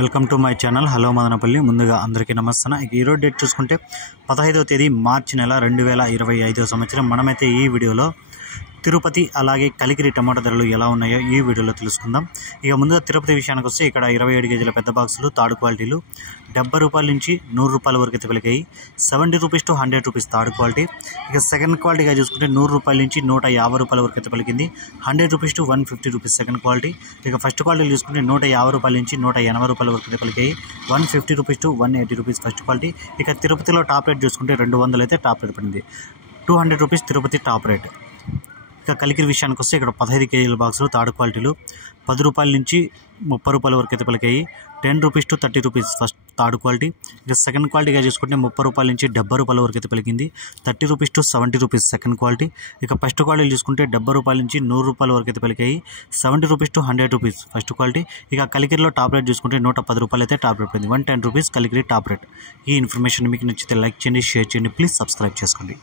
Welcome to my channel hello Madanapalle. ముందుగా అందరికీ నమస్తే. ఈరోజు డేట్ చూసుకుంటే 15వ తేదీ మార్చి నెల 2025 సంవత్సరం. మనమైతే ఈ వీడియోలో తిరుపతి అలాగే కలికిరి టమాటా ధరలు ఎలా ఉన్నాయో ఈ వీడియోలో తెలుసుకుందాం. ఇక ముందుగా తిరుపతి విషయానికి వస్తే ఇక్కడ 27 కేజీల పెద్ద బాక్సులు థర్డ్ క్వాలిటీలు 70 రూపాయల నుంచి 100 రూపాయల వరకు అయితే పలికాయి. 70 rupees to 100 rupees third quality. ఇక సెకండ్ క్వాలిటీగా చూసుకుంటే 100 రూపాయల నుంచి 150 రూపాయల వరకు అయితే పలికింది. 100 rupees to 150 rupees second quality. ఇక ఫస్ట్ క్వాలిటీ చూసుకుంటే 150 రూపాయల నుంచి 180 రూపాయల వరకు అయితే పలికాయి. 150 rupees to 180 rupees first quality. ఇక తిరుపతిలో టాప్ రేట్ చూసుకుంటే 200 అయితే టాప్ రేట్ పడింది. 200 రూపీస్ తిరుపతి టాప్ రేట్. ఇక కలికిరి విషయానికి వస్తే ఇక్కడ 15 కేజీల బాక్సులు థర్డ్ క్వాలిటీలు 10 రూపాయల నుంచి 30 రూపాయల వరకు అయితే పలికాయి. 10 rupees to 30 rupees first third quality. ఇక సెకండ్ క్వాలిటీగా చూసుకుంటే 30 రూపాయల నుంచి 70 రూపాయల వరకు అయితే పలికింది. 30 rupees to 70 rupees second quality. ఇక ఫస్ట్ క్వాలిటీ చూసుకుంటే 70 రూపాయల నుంచి 100 రూపాయల వరకు అయితే పలికాయి. 70 rupees to 100 rupees first quality. ఇక కలికిరిలో టాప్ రేట్ చూసుకుంటే 110 రూపాయలు అయితే టాప్ రేట్ పడింది. 110 రూపీస్ కలికిరి టాప్ రేట్. ఈ ఇన్ఫర్మేషన్ మీకు నచ్చితే లైక్ చేయండి, షేర్ చేయండి, ప్లీజ్ సబ్స్క్రైబ్ చేసుకోండి.